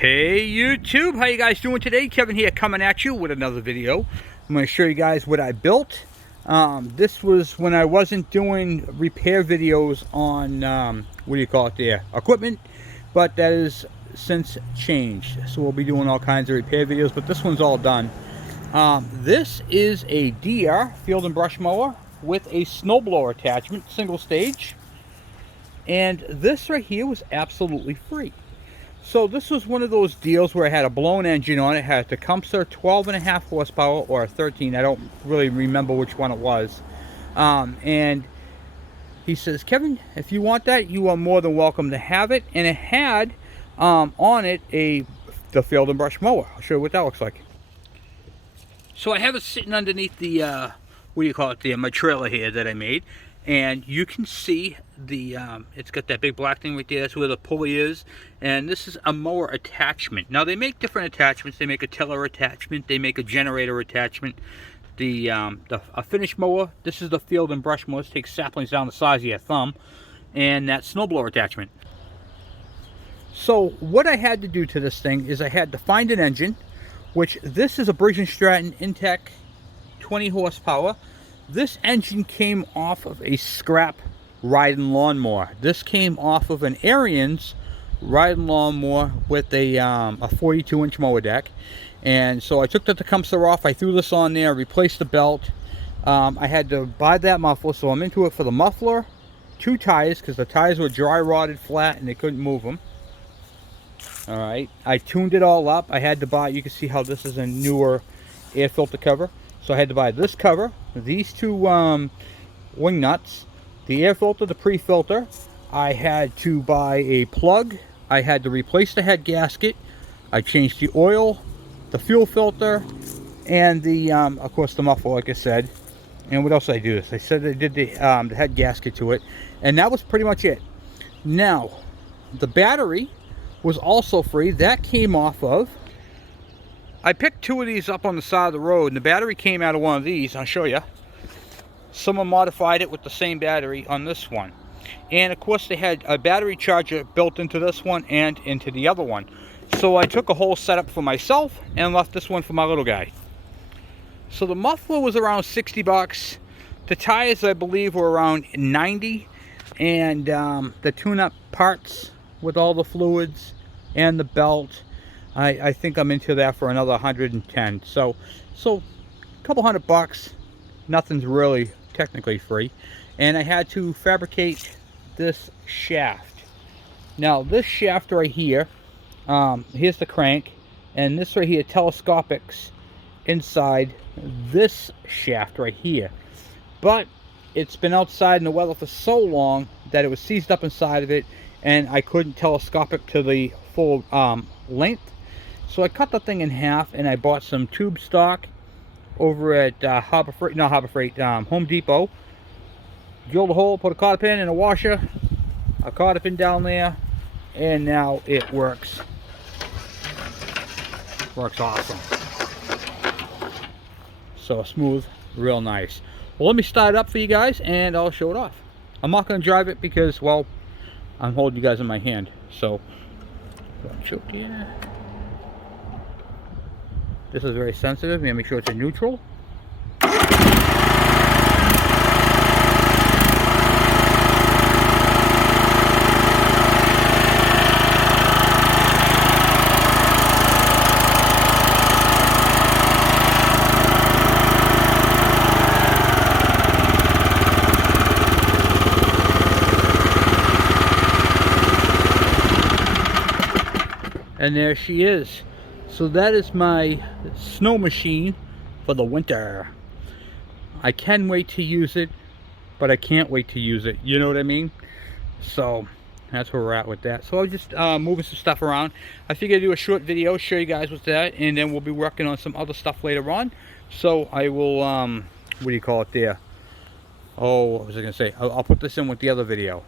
Hey YouTube, how you guys doing today? Kevin here coming at you with another video. I'm going to show you guys what I built. This was when I wasn't doing repair videos on, what do you call it there, equipment, but that is since changed. So we'll be doing all kinds of repair videos, but this one's all done. This is a DR field and brush mower with a snowblower attachment, single stage. And this right here was absolutely free. So this was one of those deals where I had a blown engine on it. It had a Tecumseh 12.5 horsepower or 13. I don't really remember which one it was. And he says, Kevin, if you want that, you are more than welcome to have it. And it had on it the field and brush mower. I'll show you what that looks like. So I have it sitting underneath the, what do you call it, my trailer here that I made. And you can see the it's got that big black thing right there. That's where the pulley is. And this is a mower attachment. Now they make different attachments. They make a tiller attachment. They make a generator attachment. A finish mower. This is the field and brush mower. This takes saplings down the size of your thumb. And that snowblower attachment. So what I had to do to this thing is I had to find an engine, which this is a Briggs & Stratton Intech 20 horsepower. This engine came off of a scrap riding lawnmower. This came off of an Ariens riding lawnmower with a 42-inch mower deck. And so I took the Tecumseh off. I threw this on there, replaced the belt. I had to buy that muffler, so I'm into it for the muffler, 2 tires, because the tires were dry rotted flat and they couldn't move them. All right, I tuned it all up. I had to buy, you can see how this is a newer air filter cover. So I had to buy this cover, these 2 wing nuts, the air filter, the pre-filter. I had to buy a plug. I had to replace the head gasket. I changed the oil, the fuel filter, and the, of course, the muffler, like I said. And what else did I do? I said I did the head gasket to it, and that was pretty much it. Now, the battery was also free. That came off of, I picked 2 of these up on the side of the road, and the battery came out of one of these. I'll show you. Someone modified it with the same battery on this one. And of course they had a battery charger built into this one and into the other one. So I took a whole setup for myself and left this one for my little guy. So the muffler was around 60 bucks. The tires, I believe, were around 90. And the tune-up parts with all the fluids and the belt, I think I'm into that for another 110. So a couple $100. Nothing's really technically free. And I had to fabricate this shaft. Now this shaft right here, here's the crank, and this right here telescopics inside this shaft right here. But it's been outside in the weather for so long that it was seized up inside of it, and I couldn't telescopic to the full length. So I cut the thing in half, and I bought some tube stock over at Home Depot. Drilled a hole, put a cotter pin in a washer, a cotter pin down there, and now it works. Works awesome. So smooth, real nice. Well, let me start it up for you guys, and I'll show it off. I'm not going to drive it because, well, I'm holding you guys in my hand. So, show it here. This is very sensitive. Make sure it's in neutral. And there she is. So that is my snow machine for the winter. I can wait to use it, but I can't wait to use it. You know what I mean? So that's where we're at with that. So I was just moving some stuff around. I figured I'd do a short video, show you guys what's that, and then we'll be working on some other stuff later on. So I will, what do you call it there? Oh, what was I going to say? I'll put this in with the other video.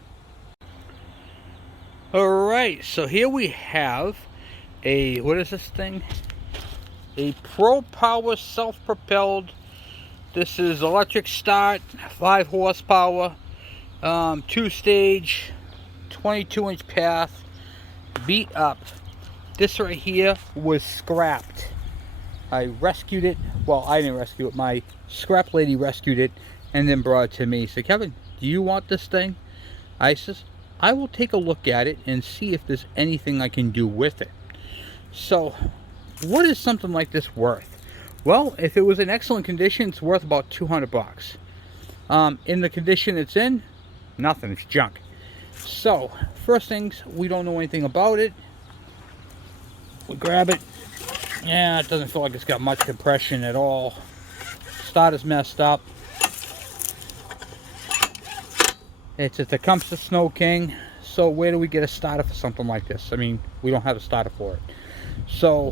Alright, so here we have a, what is this thing? A Pro Power self-propelled. This is electric start, 5 horsepower, 2-stage, 22-inch path, beat up. This right here was scrapped. I rescued it. Well, I didn't rescue it. My scrap lady rescued it and then brought it to me. So, Kevin, do you want this thing? I says, I will take a look at it and see if there's anything I can do with it. So, what is something like this worth? Well, if it was in excellent condition, it's worth about 200 bucks. In the condition it's in, nothing, it's junk. So, first things, we don't know anything about it. We grab it. Yeah, it doesn't feel like it's got much compression at all. Starter's messed up. It's a Tecumseh Snow King. So where do we get a starter for something like this? I mean, we don't have a starter for it. So,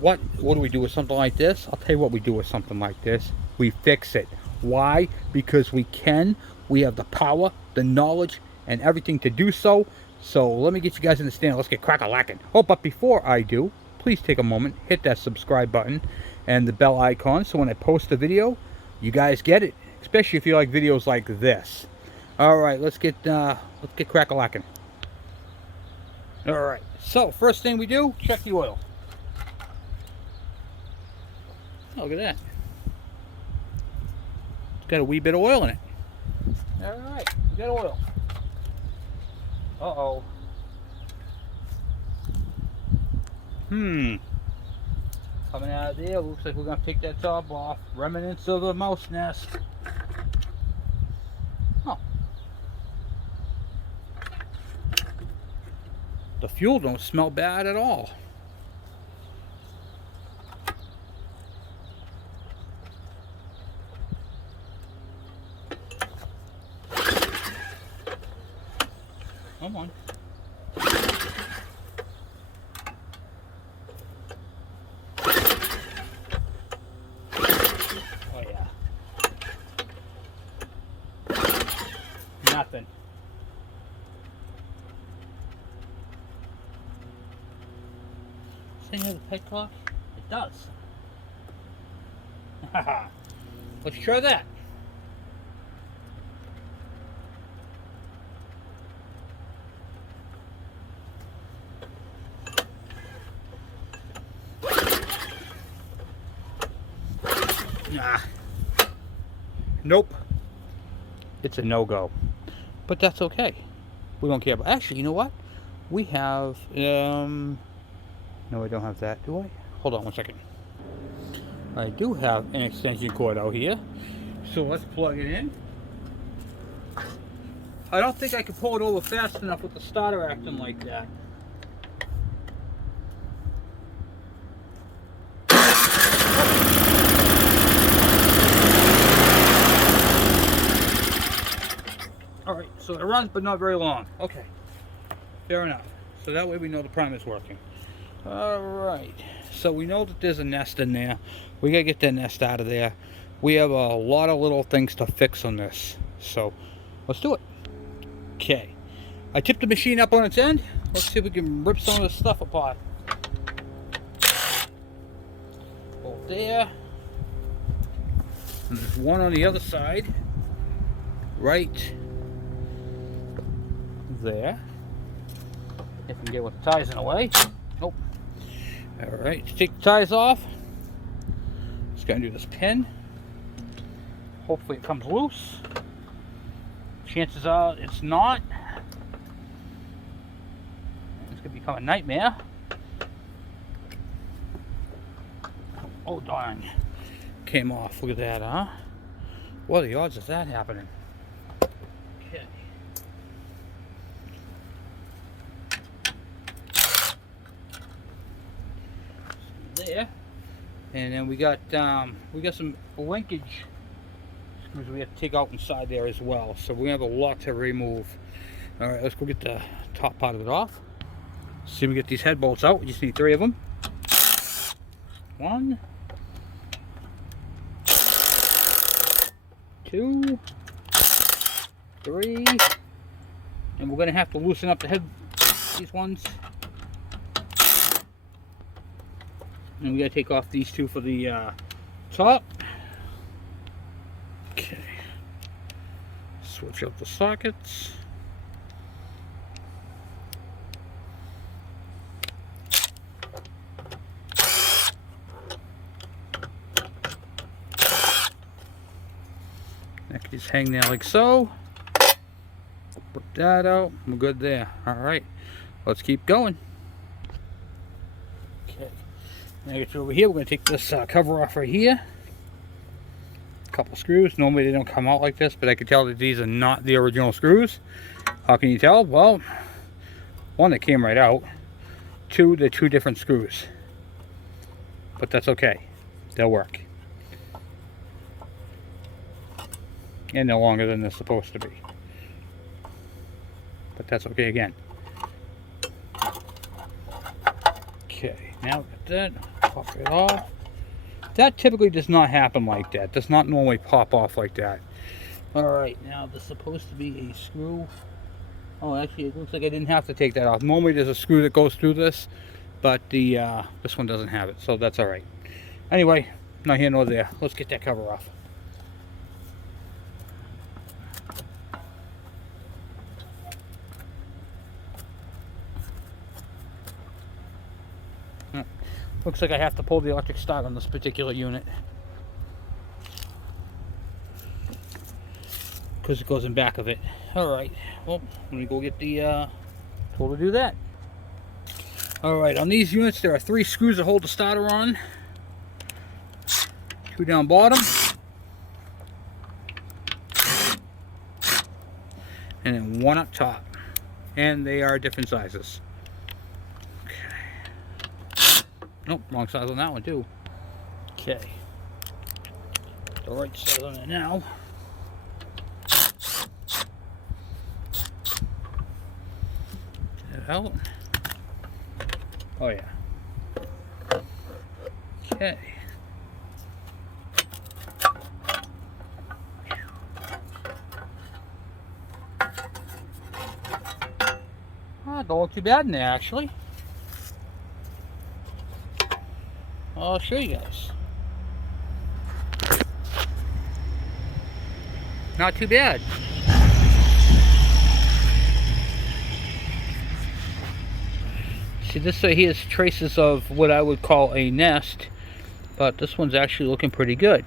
what do we do with something like this? I'll tell you what we do with something like this. We fix it. Why? Because we can. We have the power, the knowledge, and everything to do so. So let me get you guys in the stand. Let's get crack-a-lacking. Oh, but before I do, please take a moment, hit that subscribe button and the bell icon so when I post a video, you guys get it. Especially if you like videos like this. All right, let's get crack-a-lacking. All right. So first thing we do, check the oil. Oh, look at that. It's got a wee bit of oil in it. All right, we got oil. Uh-oh. Coming out of there, looks like we're going to take that top off. Remnants of a mouse nest. Oh. The fuel don't smell bad at all. Come on. Oh yeah. Nothing. Does it have the pet clock? It does. Let's try that. Nah. Nope. It's a no-go. But that's okay. We don't care about. Actually, you know what? We have no, I don't have that, do I? Hold on one second. I do have an extension cord out here. So let's plug it in. I don't think I can pull it over fast enough with the starter acting like that. Alright, so it runs but not very long. Okay, fair enough. So that way we know the primer's working. Alright, so we know that there's a nest in there. We gotta get that nest out of there. We have a lot of little things to fix on this. So, let's do it. Okay, I tipped the machine up on its end. Let's see if we can rip some of this stuff apart. Bolt there. And there's one on the other side. Right there. If we can get with the ties in the way. Nope. Alright, take the ties off. Just gotta do this pin. Hopefully it comes loose. Chances are it's not. It's gonna become a nightmare. Oh darn. Came off. Look at that, huh? What are the odds of that happening? Okay. There, and then we got some linkage screws we have to take out inside there as well. So we have a lot to remove. All right, let's go get the top part of it off. See if we get these head bolts out. We just need 3 of them. 1, 2, 3, and we're gonna have to loosen up the head, these ones. And we gotta take off these 2 for the top. Okay. Switch out the sockets. Just hang there like so. Put that out. We're good there. Alright. Let's keep going. Okay. Now get you over here. We're going to take this cover off right here. A couple screws. Normally they don't come out like this, but I can tell that these are not the original screws. How can you tell? Well, one, that came right out. Two, they're two different screws. But that's okay. They'll work. And they're longer than they're supposed to be. But that's okay again. Okay, now get that. Pop it off. That typically does not happen like that. Does not normally pop off like that. Alright, now there's supposed to be a screw. Oh, actually, it looks like I didn't have to take that off. Normally there's a screw that goes through this, but the this one doesn't have it, so that's alright. Anyway, not here nor there. Let's get that cover off. Looks like I have to pull the electric start on this particular unit, because it goes in back of it. Alright, well, let me go get the tool to do that. Alright, on these units there are 3 screws that hold the starter on. 2 down bottom. And then 1 up top. And they are different sizes. Nope, wrong size on that one too. Okay. The right size on it now. Get it out. Oh yeah. Okay. Don't look too bad in there actually. I'll show you guys. Not too bad. See, this right here is traces of what I would call a nest, but this one's actually looking pretty good.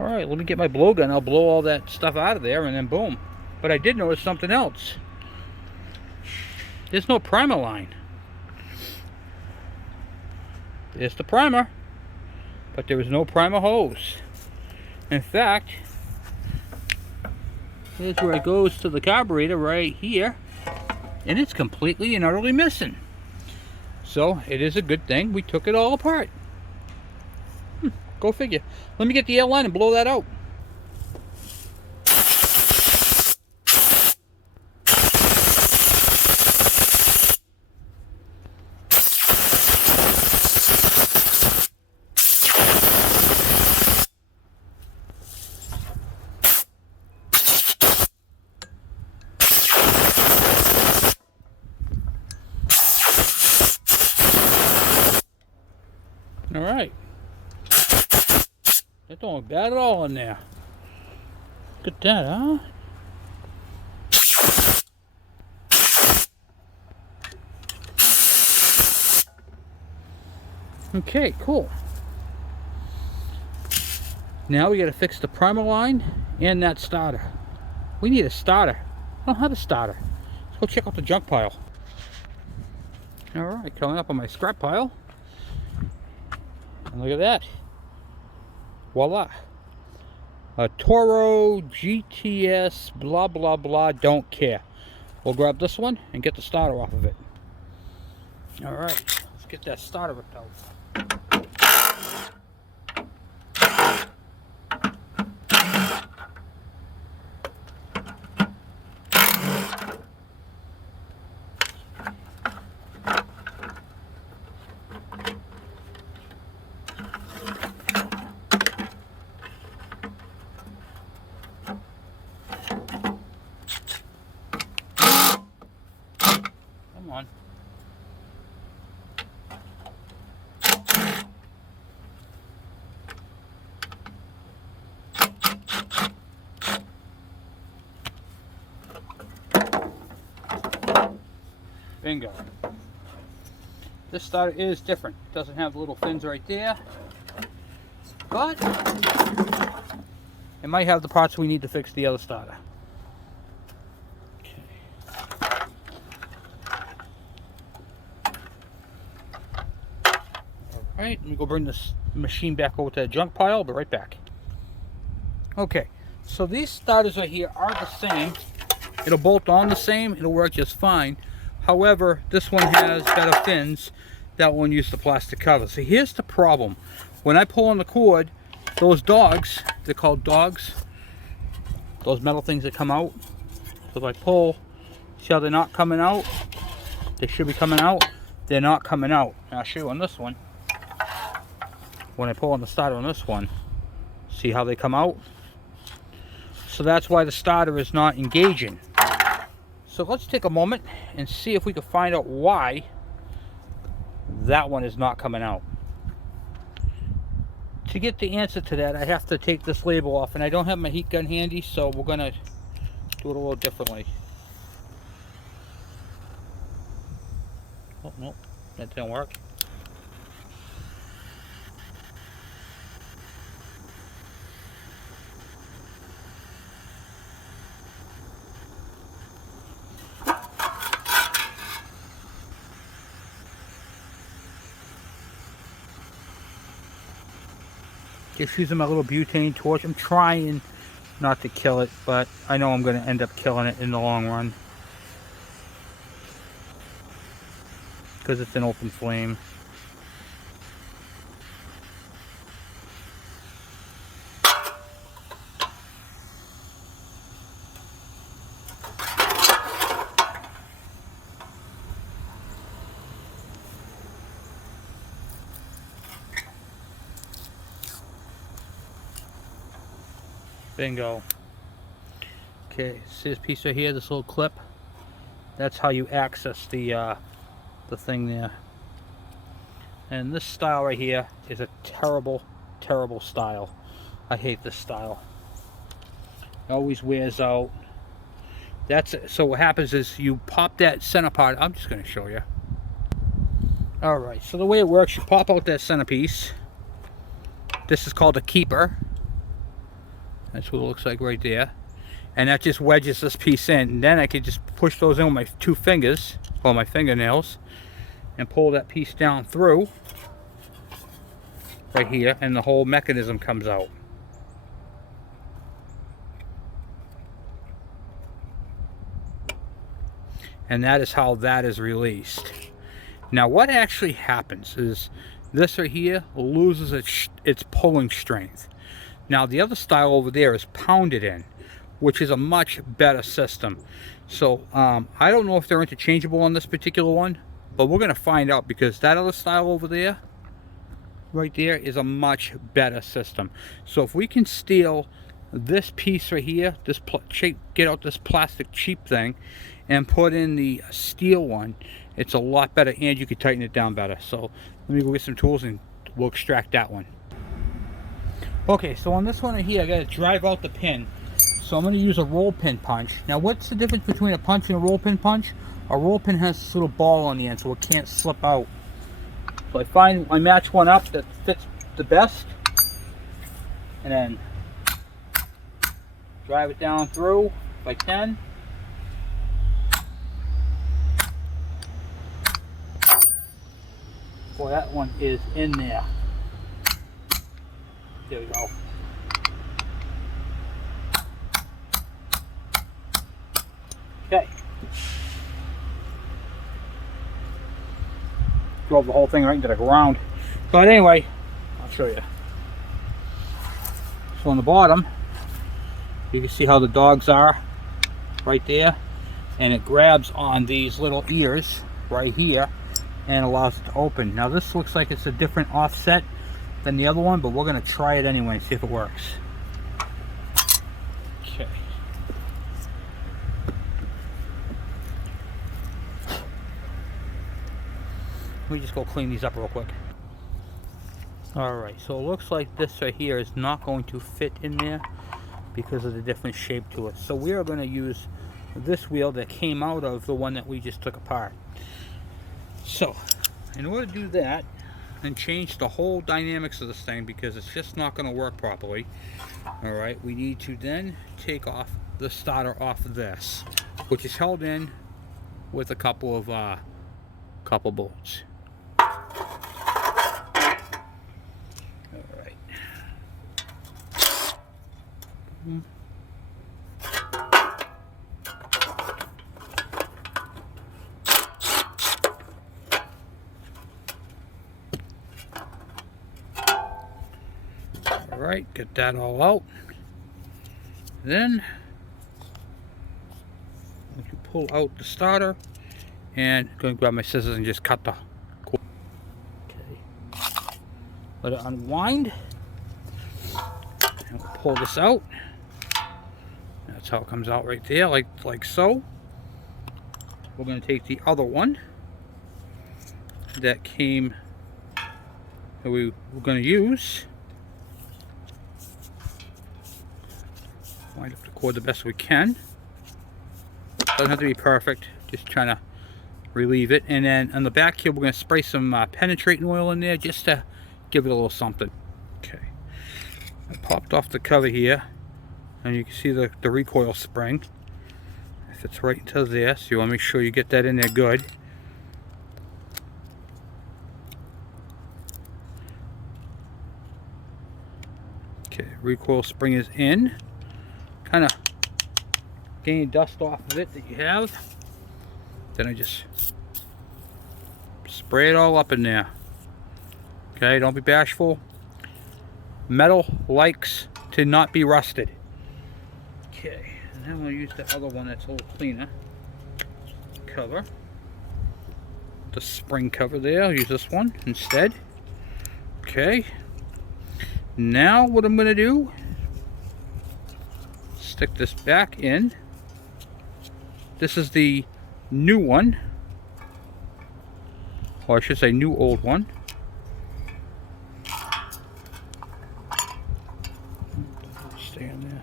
Alright, let me get my blow gun. I'll blow all that stuff out of there and then boom. But I did notice something else. There's no primer line. There's the primer, but there is no primer hose. In fact, here's where it goes to the carburetor right here, and it's completely and utterly missing. So it is a good thing we took it all apart. Go figure. Let me get the air line and blow that out. Alright. That don't look bad at all in there. Look at that, huh? Okay, cool. Now we gotta fix the primer line and that starter. We need a starter. I don't have a starter. Let's go check out the junk pile. Alright, coming up on my scrap pile. And look at that. Voila. A Toro GTS blah blah blah, don't care. We'll grab this one and get the starter off of it. Alright, let's get that starter ripped out. Come on. Bingo. This starter is different. It doesn't have the little fins right there, but it might have the parts we need to fix the other starter. Alright, let me go bring this machine back over to the junk pile. I'll be right back. Okay, so these starters right here are the same. It'll bolt on the same, it'll work just fine. However, this one has better fins. That one used the plastic cover. So here's the problem. When I pull on the cord, those dogs, they're called dogs, those metal things that come out. So if I pull, see how they're not coming out? They should be coming out. They're not coming out. And I'll show you on this one. When I pull on the starter on this one, see how they come out? So that's why the starter is not engaging. So let's take a moment and see if we can find out why that one is not coming out. To get the answer to that, I have to take this label off, and I don't have my heat gun handy, so we're gonna do it a little differently. Oh, nope, that didn't work. Just using my little butane torch. I'm trying not to kill it, but I know I'm going to end up killing it in the long run. Because it's an open flame. Bingo. Okay, see this piece right here, this little clip? That's how you access the thing there. And this style right here is a terrible, terrible style. I hate this style. It always wears out. That's it. So what happens is you pop that center part. I'm just going to show you. Alright, so the way it works, you pop out that centerpiece. This is called a keeper. That's what it looks like right there. And that just wedges this piece in. And then I can just push those in with my two fingers, or my fingernails, and pull that piece down through right here, and the whole mechanism comes out. And that is how that is released. Now what actually happens is this right here loses its pulling strength. Now the other style over there is pounded in, which is a much better system. So I don't know if they're interchangeable on this particular one, but we're going to find out, because that other style over there, right there, is a much better system. So if we can steal this piece right here, get out this plastic cheap thing, and put in the steel one, it's a lot better, and you can tighten it down better. So let me go get some tools and we'll extract that one. Okay, so on this one right here, I got to drive out the pin. So I'm going to use a roll pin punch. Now what's the difference between a punch and a roll pin punch? A roll pin has this little ball on the end, so it can't slip out. So I match one up that fits the best, and then drive it down through if I can. Boy, that one is in there. There we go. Okay. Drove the whole thing right into the ground. But anyway, I'll show you. So on the bottom, you can see how the dogs are right there. And it grabs on these little ears right here and allows it to open. Now this looks like it's a different offset than the other one, but we're going to try it anyway and see if it works. Okay. Let me just go clean these up real quick. Alright, so it looks like this right here is not going to fit in there because of the different shape to it. So we are going to use this wheel that came out of the one that we just took apart. So, in order to do that, and change the whole dynamics of this thing, because it's just not going to work properly. All right, we need to then take off the starter off of this, which is held in with a couple of bolts. All right. Alright, get that all out. Then you pull out the starter, and I'm going to grab my scissors and just cut the cord. Okay. Let it unwind. And we'll pull this out. That's how it comes out right there, like so. We're going to take the other one that came that we were going to use. Wind up the cord the best we can. Doesn't have to be perfect, just trying to relieve it. And then on the back here, we're going to spray some penetrating oil in there just to give it a little something. Okay, I popped off the cover here, and you can see the recoil spring. It fits right into there, so you want to make sure you get that in there good. Okay, recoil spring is in. Kind of getting dust off of it that you have. Then I just spray it all up in there. Okay, don't be bashful. Metal likes to not be rusted. Okay, and then I'm going to use the other one that's a little cleaner. Cover. The spring cover there. I'll use this one instead. Okay. Now what I'm going to do, stick this back in. This is the new one, or I should say new old one. Stay in there.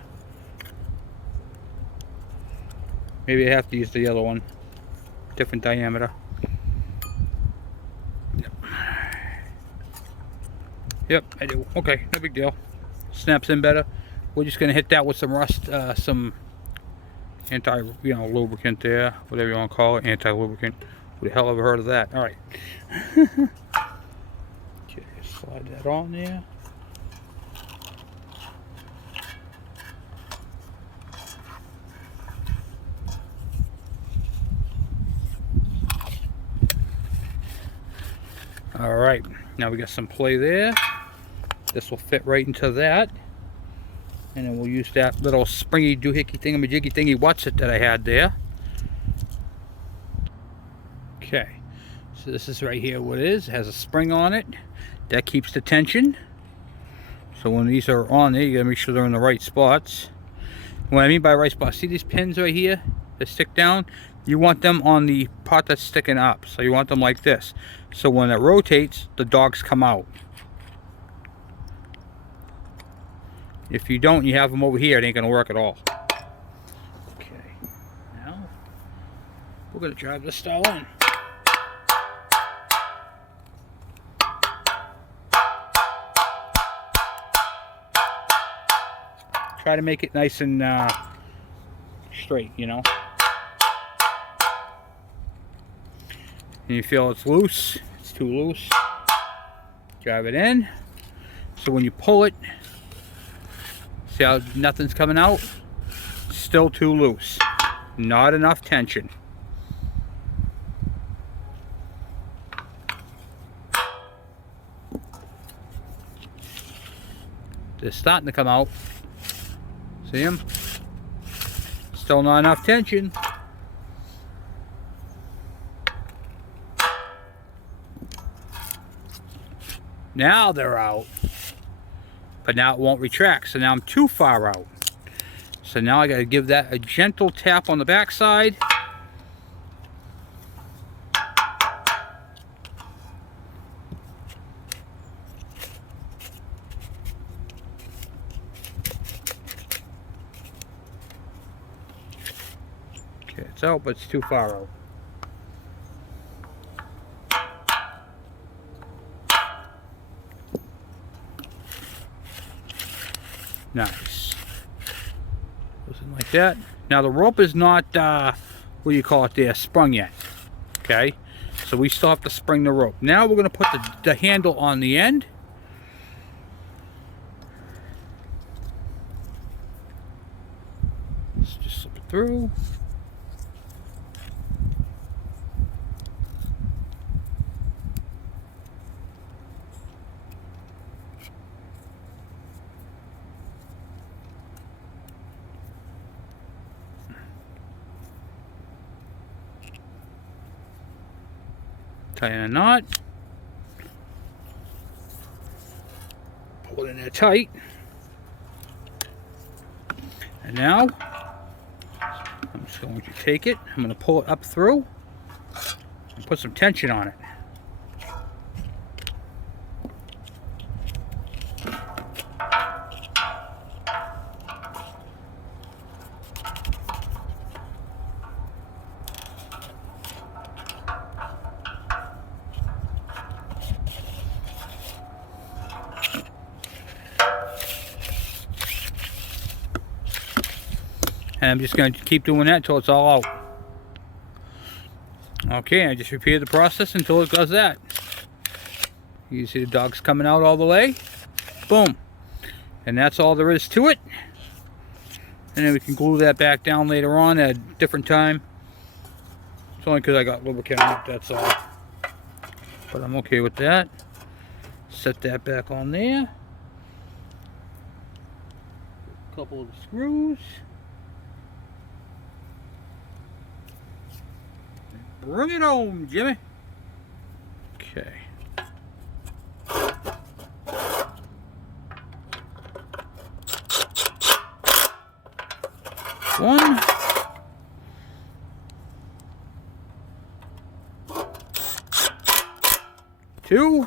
Maybe I have to use the other one, different diameter. Yep, I do. Okay, no big deal. Snaps in better. We're just gonna hit that with some rust, some lubricant there, whatever you want to call it, anti-lubricant. Who the hell ever heard of that? All right. Okay, slide that on there. All right, now we got some play there. This will fit right into that. And then we'll use that little springy doohickey thingamajiggy thingy what's it that I had there. Okay, so this is right here what it is. It has a spring on it. That keeps the tension. So when these are on there, you gotta make sure they're in the right spots. What I mean by right spots, see these pins right here that stick down? You want them on the part that's sticking up. So you want them like this. So when it rotates, the dogs come out. If you don't, you have them over here, it ain't gonna work at all. Okay, now we're gonna drive this style in. Try to make it nice and straight, you know. And you feel it's loose, it's too loose, drive it in. So when you pull it, see how nothing's coming out? Still too loose. Not enough tension. They're starting to come out. See them? Still not enough tension. Now they're out. But now it won't retract, so now I'm too far out. So now I got to give that a gentle tap on the backside. Okay, it's out, but it's too far out. Nice. Goes in like that. Now the rope is not, what do you call it there, sprung yet. Okay, so we still have to spring the rope. Now we're going to put the handle on the end. Let's just slip it through. Tie in a knot. Pull it in there tight. And now, I'm just going to take it. I'm going to pull it up through and put some tension on it. And I'm just going to keep doing that until it's all out. Okay, I just repeated the process until it does that. You see the dog's coming out all the way. Boom. And that's all there is to it. And then we can glue that back down later on at a different time. It's only because I got lubricant on it, that's all. But I'm okay with that. Set that back on there. A couple of the screws. Bring it home, Jimmy. Okay. One. Two.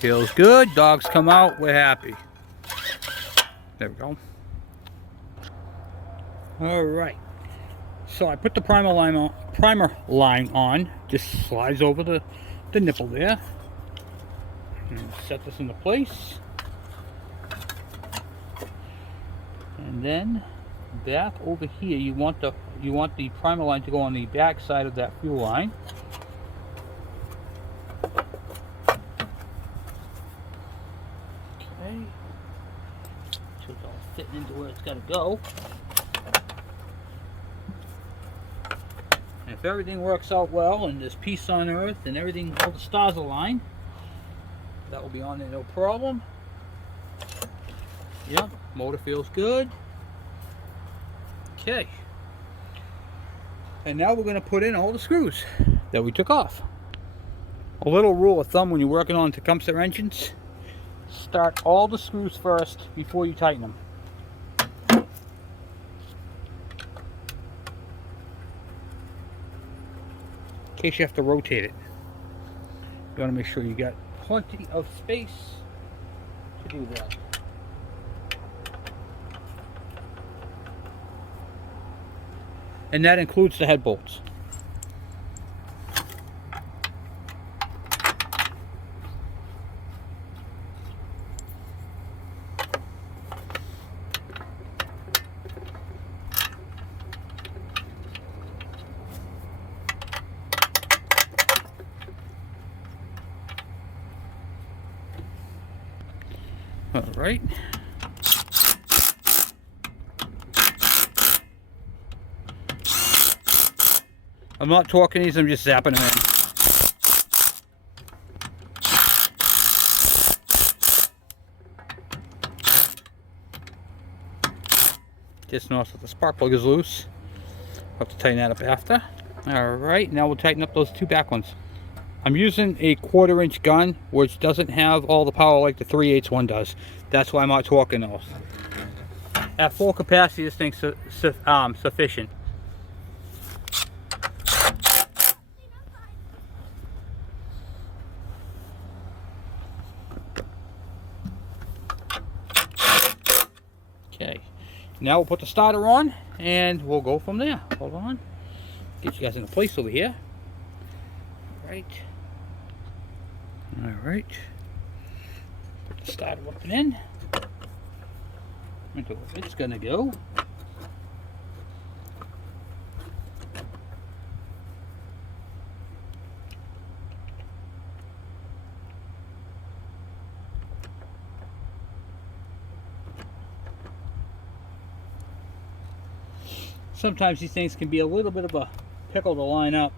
Feels good. Dogs come out. We're happy. There we go. All right. So I put the primer line on, just slides over the nipple there. And set this into place. And then back over here, you want the primer line to go on the back side of that fuel line. Okay. So it's all fitting into where it's got to go. If everything works out well and there's peace on earth and everything, all the stars align, that will be on there no problem. Yep, motor feels good. Okay. And now we're going to put in all the screws that we took off. A little rule of thumb when you're working on Tecumseh engines, start all the screws first before you tighten them. In case you have to rotate it, you want to make sure you got plenty of space to do that. And that includes the head bolts. All right. I'm not torquing these, I'm just zapping them in. Just notice that the spark plug is loose. I'll have to tighten that up after. Alright, now we'll tighten up those two back ones. I'm using a 1/4 inch gun, which doesn't have all the power like the 3/8 one does. That's why I'm not torquing those. At full capacity, this thing's sufficient. Okay, now we'll put the starter on and we'll go from there. Hold on, get you guys into place over here. All right, put the Start looking in. Into where it's gonna go. Sometimes these things can be a little bit of a pickle to line up,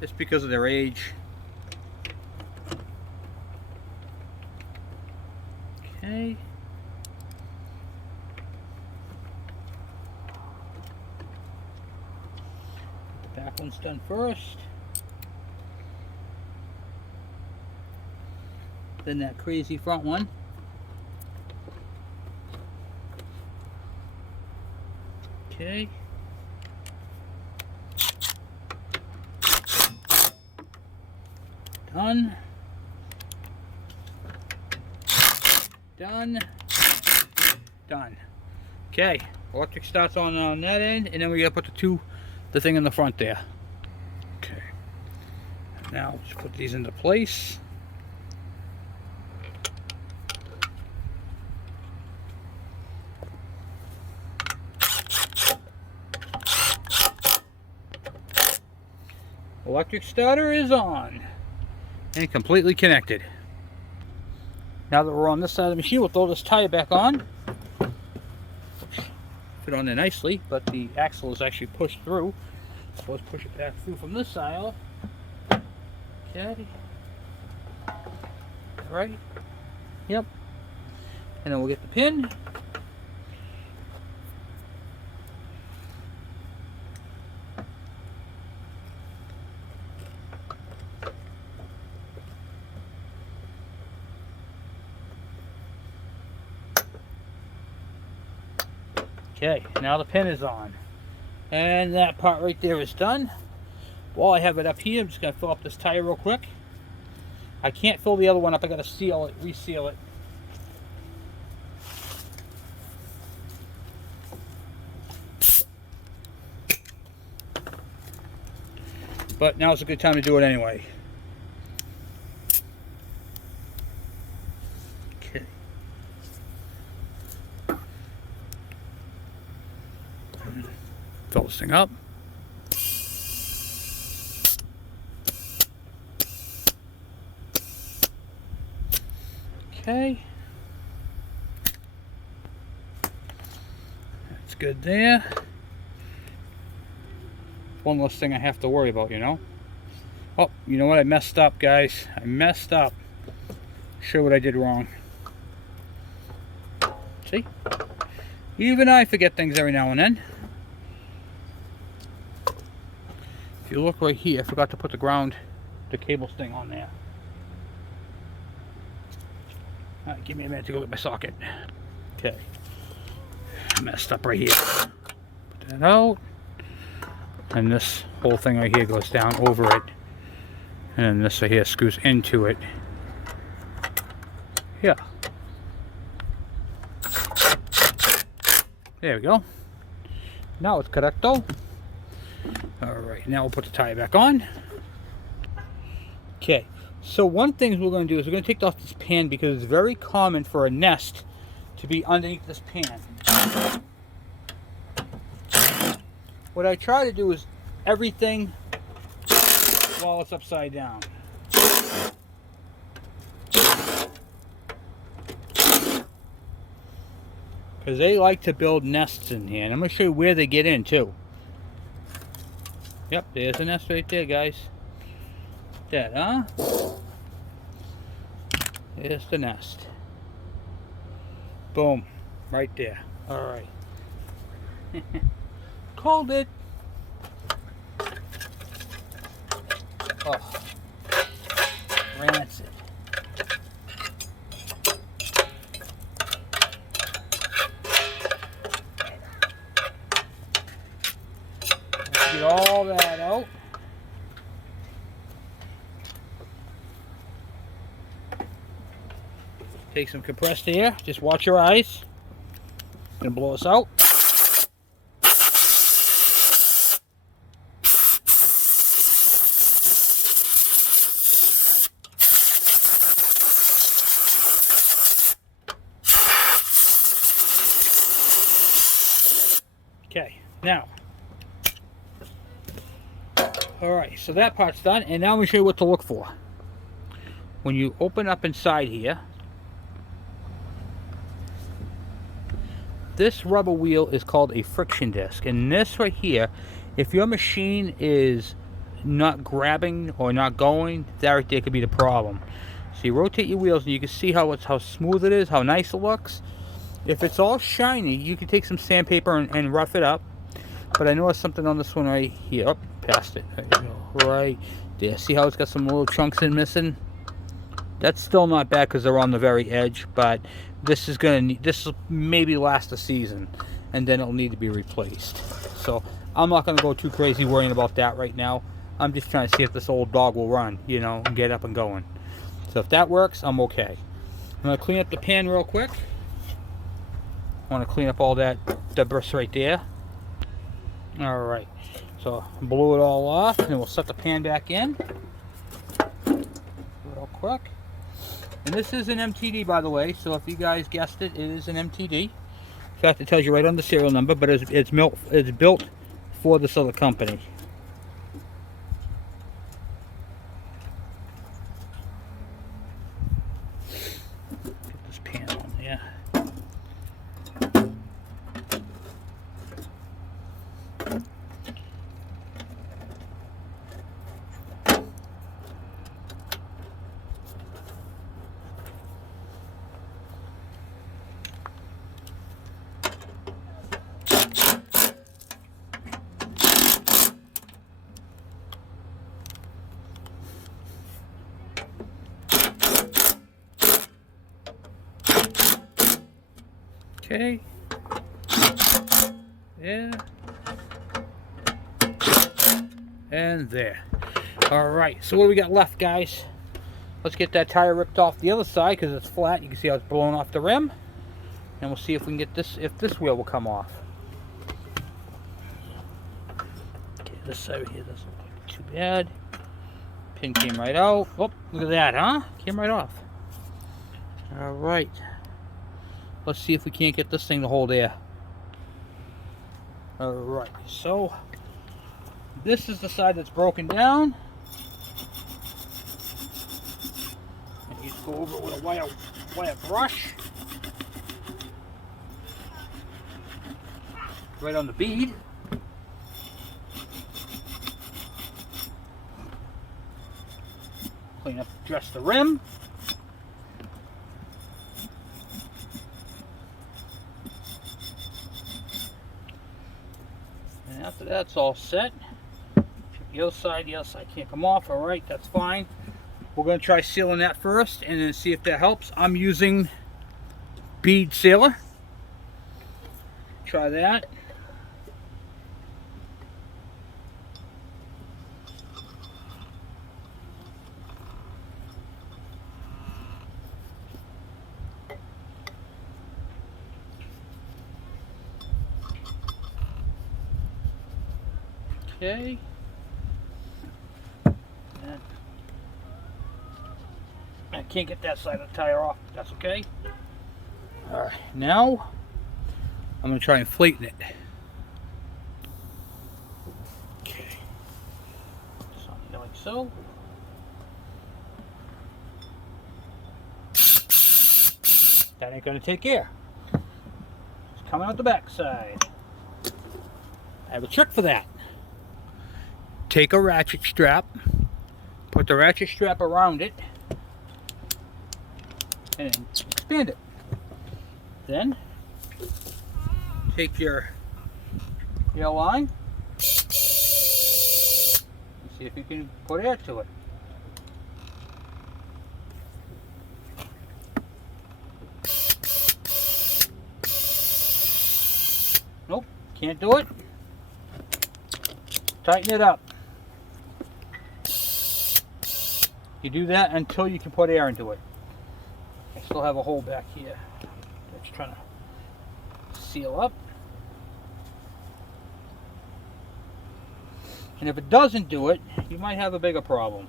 just because of their age. Okay. The back one's done first. Then that crazy front one. Okay. Done. Done. Done. Okay. Electric starts on that end, and then we gotta put the thing in the front there. Okay. Now let's put these into place. Electric starter is on and completely connected. Now that we're on this side of the machine, we'll throw this tire back on. Fit on there nicely, but the axle is actually pushed through. So let's push it back through from this side. Okay. Right? Yep. And then we'll get the pin. Okay, now the pin is on. And that part right there is done. While I have it up here, I'm just going to fill up this tire real quick. I can't fill the other one up. I got to seal it, reseal it. But now's a good time to do it anyway. Okay. Fill this thing up. Okay. That's good there. One less thing I have to worry about, you know. Oh, you know what? I messed up, guys. I messed up. Show what I did wrong. See? Even I forget things every now and then. If you look right here, I forgot to put the cables thing on there. Alright, give me a minute to go get my socket. Okay. Messed up right here. Put that out. And this whole thing right here goes down over it. And then this right here screws into it. Yeah. There we go. Now it's correcto. Alright, now we'll put the tire back on. Okay, so one thing we're going to do is we're going to take off this pan because it's very common for a nest to be underneath this pan. What I try to do is everything while it's upside down. Because they like to build nests in here, and I'm going to show you where they get in too. Yep, there's a nest right there, guys. That, huh? There's the nest. Boom. Right there. Alright. Called it. Oh. Rancid. Get all that out. Take some compressed air. Just watch your eyes. Gonna blow us out. Okay, now, alright, so that part's done, and now I'm going to show you what to look for. When you open up inside here, this rubber wheel is called a friction disc, and this right here, if your machine is not grabbing or not going, that right there could be the problem. So you rotate your wheels and you can see how smooth it is, how nice it looks. If it's all shiny, you can take some sandpaper and rough it up. But I noticed something on this one right here. Oh, past it. There you go. Right there. See how it's got some little chunks in missing? That's still not bad because they're on the very edge, but this will maybe last a season, and then it'll need to be replaced. So I'm not going to go too crazy worrying about that right now. I'm just trying to see if this old dog will run, you know, and get up and going. So if that works, I'm okay. I'm going to clean up the pan real quick. I want to clean up all that debris right there. Alright, so blew it all off, and we'll set the pan back in real quick. And this is an MTD, by the way, so if you guys guessed it, it is an MTD. In fact, it tells you right on the serial number, but it's built for this other company. Get this pan on there. Okay. Yeah. And there. Alright, so what do we got left, guys? Let's get that tire ripped off the other side because it's flat. You can see how it's blown off the rim. And we'll see if we can get this, if this wheel will come off. Okay, this side here doesn't look too bad. Pin came right out. Oh, look at that, huh? Came right off. Alright. Let's see if we can't get this thing to hold air. Alright, so this is the side that's broken down. And you go over it with a wire brush. Right on the bead. Clean up, dress the rim. And after that's all set, the other side can't come off. All right, that's fine. We're going to try sealing that first and then see if that helps. I'm using bead sealer. Try that. Okay. And I can't get that side of the tire off. That's okay. Alright, now I'm going to try inflating it. Okay. Something like so. That ain't going to take air. It's coming out the back side. I have a trick for that. Take a ratchet strap, put the ratchet strap around it, and expand it. Then take your line and see if you can put air to it. Nope, can't do it. Tighten it up. You do that until you can put air into it. I still have a hole back here that's trying to seal up. And if it doesn't do it, you might have a bigger problem.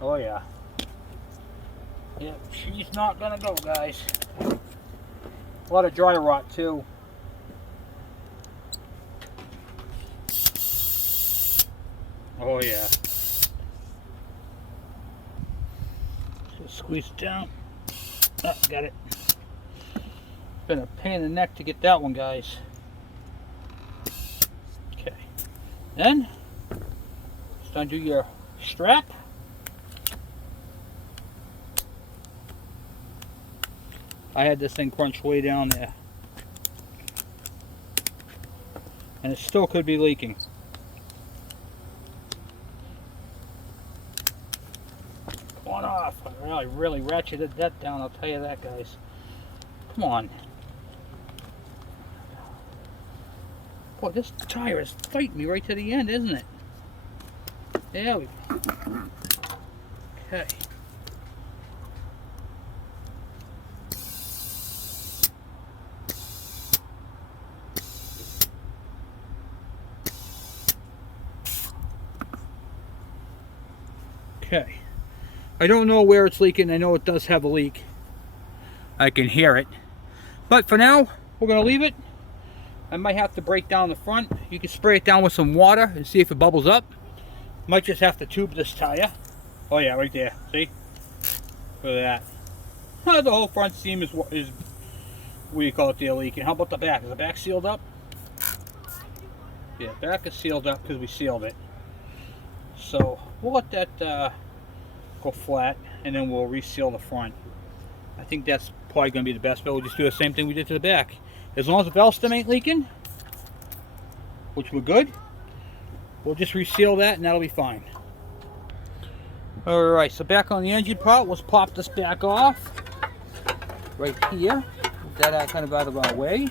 Oh yeah. Yep, she's not gonna go, guys. A lot of dry rot too. Oh yeah. Just squeeze it down. Oh, got it. Been a pain in the neck to get that one, guys. Okay. Then just undo your strap. I had this thing crunched way down there. And it still could be leaking. Come on off. I really ratcheted that down, I'll tell you that, guys. Come on. Boy, this tire is fighting me right to the end, isn't it? There we go. Okay. Okay. I don't know where it's leaking. I know it does have a leak. I can hear it. But for now, we're going to leave it. I might have to break down the front. You can spray it down with some water and see if it bubbles up. Might just have to tube this tire. Oh yeah, right there. See? Look at that. The whole front seam is what do you call it there, leaking. How about the back? Is the back sealed up? Yeah, back is sealed up because we sealed it. So we'll let that go flat, and then we'll reseal the front. I think that's probably going to be the best bet. We'll just do the same thing we did to the back. As long as the valve stem ain't leaking, which we're good, we'll just reseal that and that'll be fine. Alright, so back on the engine part, let's pop this back off. Right here. Move that out kind of out of our way.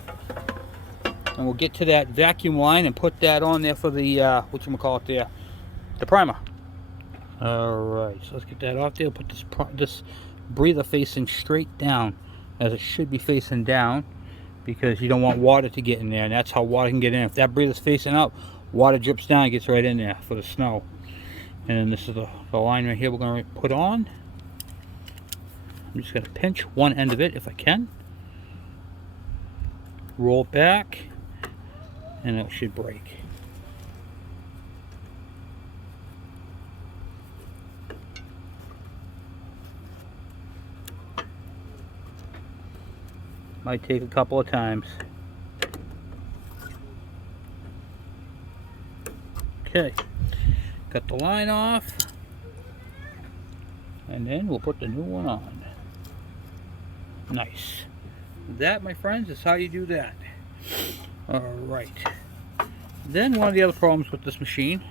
And we'll get to that vacuum line and put that on there for the, whatchamacallit there, the primer. Alright, so let's get that off there. Put this breather facing straight down, as it should be facing down, because you don't want water to get in there, and that's how water can get in. If that breather's facing up, water drips down and gets right in there for the snow. And then this is the line right here we're going to put on. I'm just going to pinch one end of it if I can. Roll it back, and it should break. Might take a couple of times. Okay, got the line off, and then we'll put the new one on. Nice. That, my friends, is how you do that. Alright. Then one of the other problems with this machine,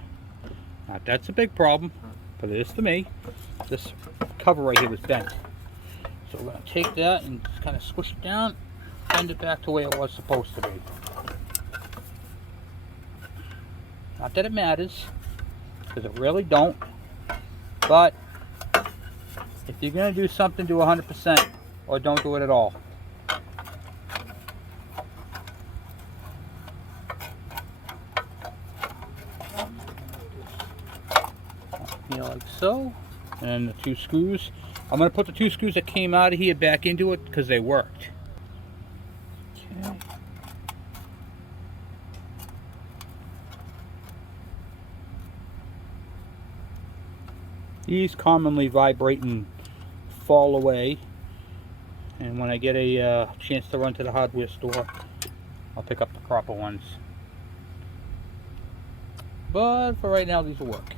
not that's a big problem, but it is to me, this cover right here was bent. So we're going to take that and just kind of squish it down, bend it back to where it was supposed to be. Not that it matters, because it really don't, but if you're going to do something, do 100%, or don't do it at all. Here like so, and the two screws. I'm going to put the two screws that came out of here back into it because they worked. Okay. These commonly vibrate and fall away, and when I get a chance to run to the hardware store, I'll pick up the proper ones. But for right now, these will work.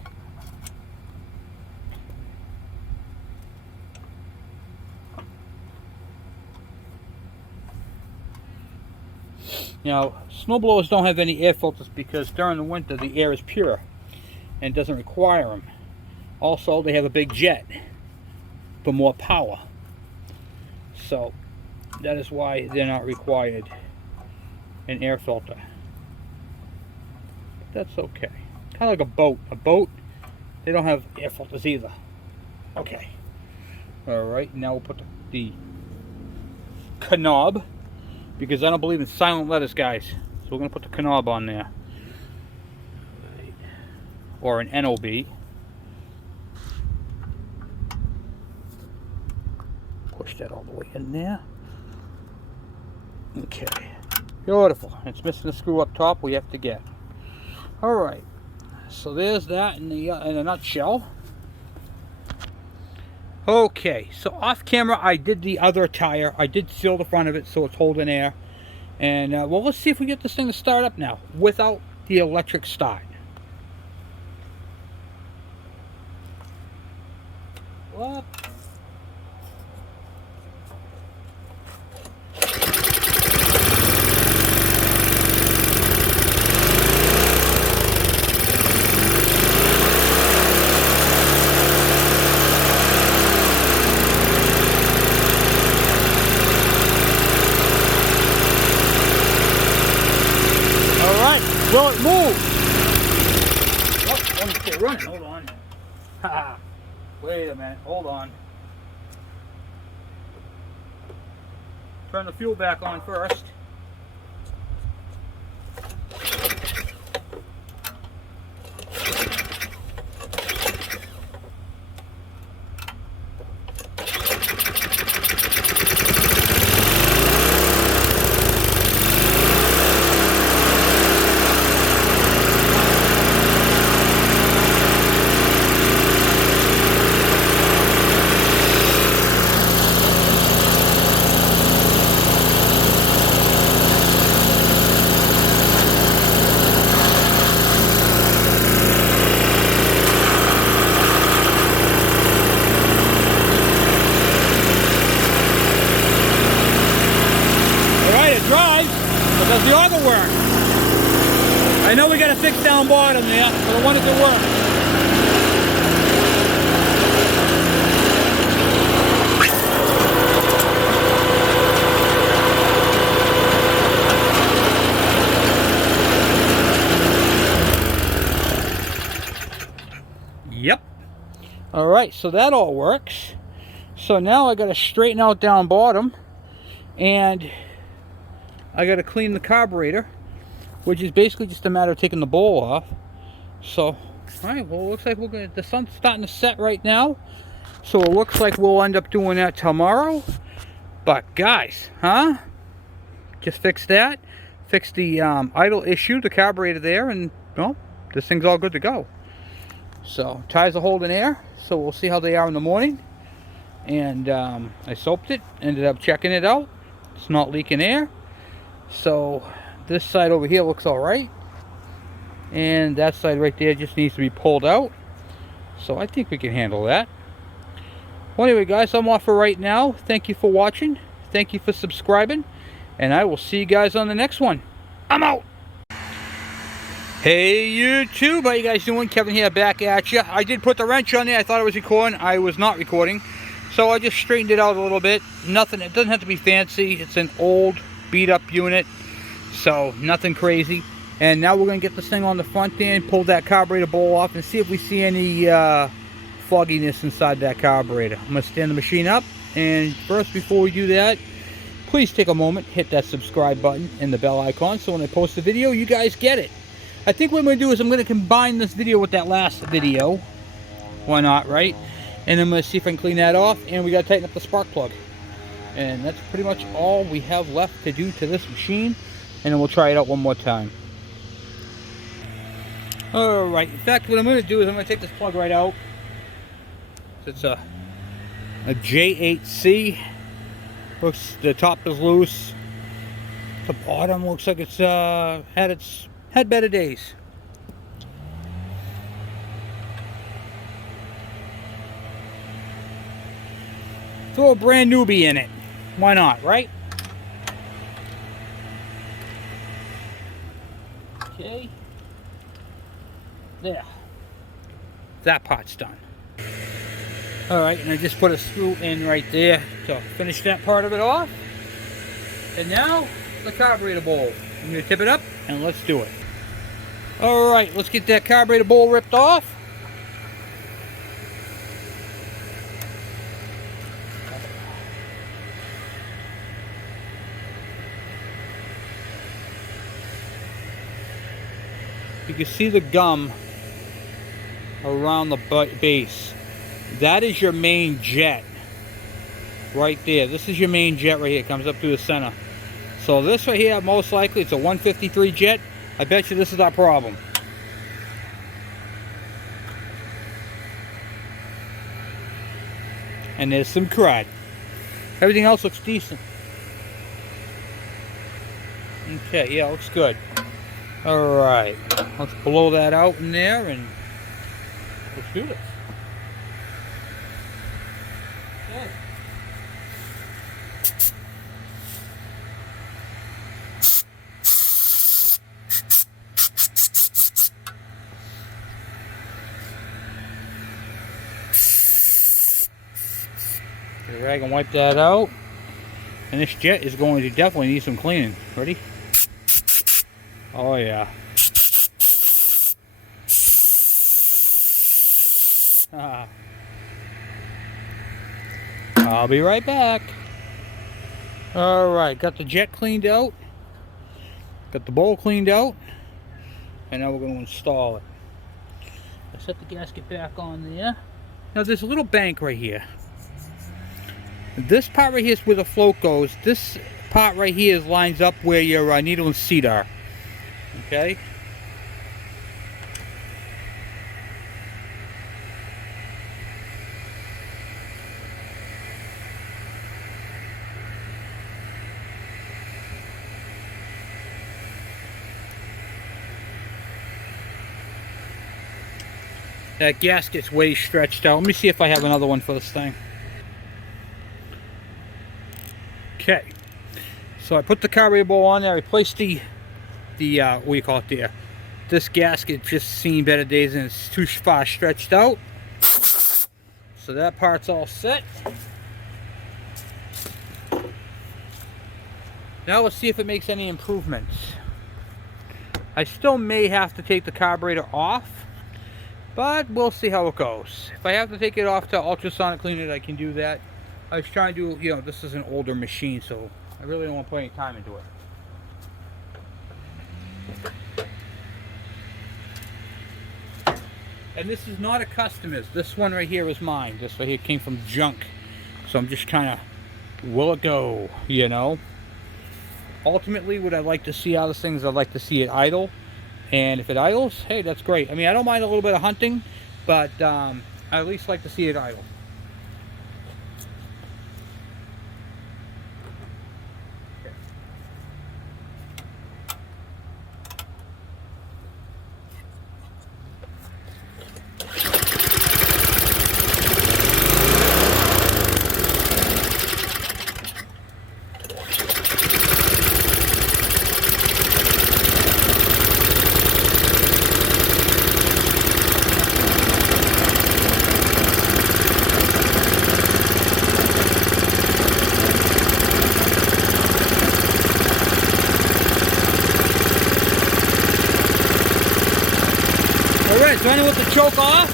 Now, snowblowers don't have any air filters because during the winter the air is pure and doesn't require them. Also, they have a big jet for more power. So, that is why they're not required an air filter. But that's okay. Kind of like a boat. A boat, they don't have air filters either. Okay. Alright, now we'll put the knob, because I don't believe in silent letters, guys. So we're going to put the knob on there. Or an NOB. Push that all the way in there. Okay. Beautiful. It's missing a screw up top we have to get. Alright. So there's that in a nutshell. Okay. So off camera I did the other tire. I did seal the front of it so it's holding air. And well, let's see if we get this thing to start up now without the electric start. What? Will it move? Oh, let me stay running. Hold on. Wait a minute. Hold on. Turn the fuel back on first. Does the auger work? I know we got a fix down bottom there, but I want it to work. Yep. Alright, so that all works. So now I got to straighten out down bottom, and I got to clean the carburetor, which is basically just a matter of taking the bowl off. So, alright, well, it looks like the sun's starting to set right now. So it looks like we'll end up doing that tomorrow. But guys, just fix that. Fix the idle issue, the carburetor there, and well, this thing's all good to go. So, tires are holding air, so we'll see how they are in the morning. And I soaped it, ended up checking it out. It's not leaking air. So this side over here looks all right, and that side right there just needs to be pulled out. So I think we can handle that. Well, anyway, guys, I'm off for right now. Thank you for watching. Thank you for subscribing, and I will see you guys on the next one. I'm out. Hey YouTube, how you guys doing? Kevin here, back at you. I did put the wrench on there. I thought I was recording. I was not recording, so I just straightened it out a little bit. Nothing. It doesn't have to be fancy. It's an old beat up unit, so nothing crazy. And now we're going to get this thing on the front end, pull that carburetor bowl off, and see if we see any fogginess inside that carburetor. I'm going to stand the machine up, and first, before we do that, please take a moment, hit that subscribe button and the bell icon, so when I post a video, you guys get it. I think what I'm going to do is I'm going to combine this video with that last video. Why not, right? And I'm going to see if I can clean that off, and we got to tighten up the spark plug. And that's pretty much all we have left to do to this machine. And then we'll try it out one more time. Alright, in fact, what I'm going to do is I'm going to take this plug right out. It's a J8C. Looks, the top is loose. The bottom looks like it's had better days. Throw a brand newbie in it. Why not, right? Okay. There. That part's done. Alright, and I just put a screw in right there to finish that part of it off. And now, the carburetor bowl. I'm going to tip it up, and let's do it. Alright, let's get that carburetor bowl ripped off. can see the gum around the base. That is your main jet right there. This is your main jet right here. It comes up through the center. So this right here, most likely it's a 153 jet. I bet you this is our problem. And there's some crud. Everything else looks decent. Okay, yeah, looks good. Alright, let's blow that out in there and let's do this. Okay. Get a rag and wipe that out. And this jet is going to definitely need some cleaning. Ready? Oh yeah. I'll be right back. Alright, got the jet cleaned out. Got the bowl cleaned out. And now we're going to install it. I set the gasket back on there. Now there's a little bank right here. This part right here is where the float goes. This part right here lines up where your needle and seat are. Okay? That gasket's way stretched out. Let me see if I have another one for this thing. Okay, so I put the carburetor bowl on there. I replaced the what do you call it there? This gasket just seen better days and it's too far stretched out. So that part's all set. Now let's see if it makes any improvements. I still may have to take the carburetor off, but we'll see how it goes. If I have to take it off to ultrasonic clean it, I can do that. I was trying to do, you know, this is an older machine, so I really don't want to put any time into it. And this is not a customer's. This one right here is mine. This right here came from junk. So I'm just kind of, will it go, you know? Ultimately, what I'd like to see out of things, I'd like to see it idle. And if it idles, hey, that's great. I mean, I don't mind a little bit of hunting, but I at least like to see it idle. Alright, so I with the choke off,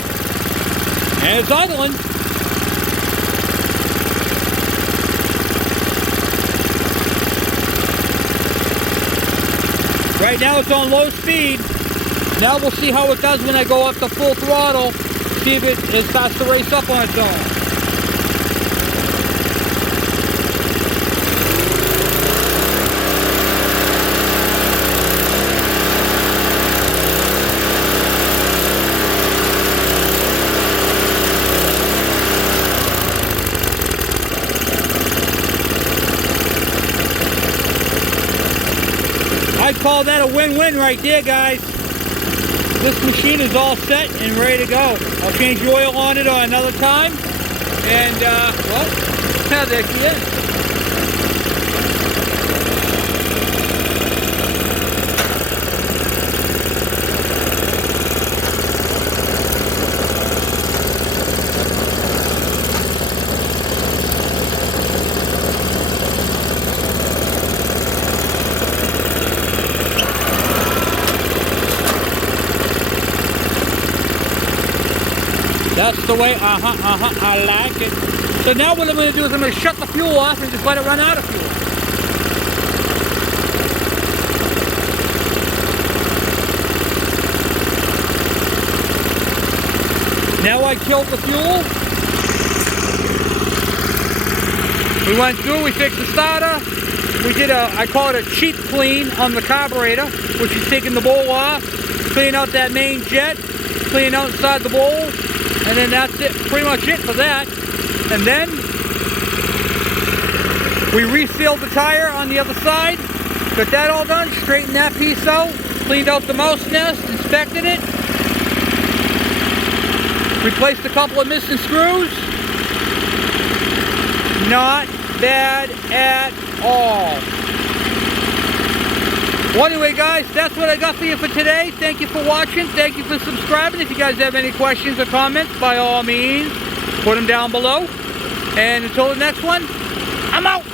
and it's idling. Right now it's on low speed. Now we'll see how it does when I go up to full throttle, see if it starts to race up on its own. I'd call that a win-win right there, guys. This machine is all set and ready to go. I'll change the oil on it another time. And, well, there she is. That's the way, I like it. So now what I'm going to do is I'm going to shut the fuel off and just let it run out of fuel. Now I killed the fuel. We went through, we fixed the starter. We did I call it a cheap clean on the carburetor, which is taking the bowl off, clean out that main jet, clean outside the bowl, and then that's it, pretty much it for that. And then we resealed the tire on the other side, got that all done, straightened that piece out, cleaned out the mouse nest, inspected it, replaced a couple of missing screws. Not bad at all. Well, anyway, guys, that's what I got for you for today. Thank you for watching. Thank you for subscribing. If you guys have any questions or comments, by all means, put them down below. And until the next one, I'm out.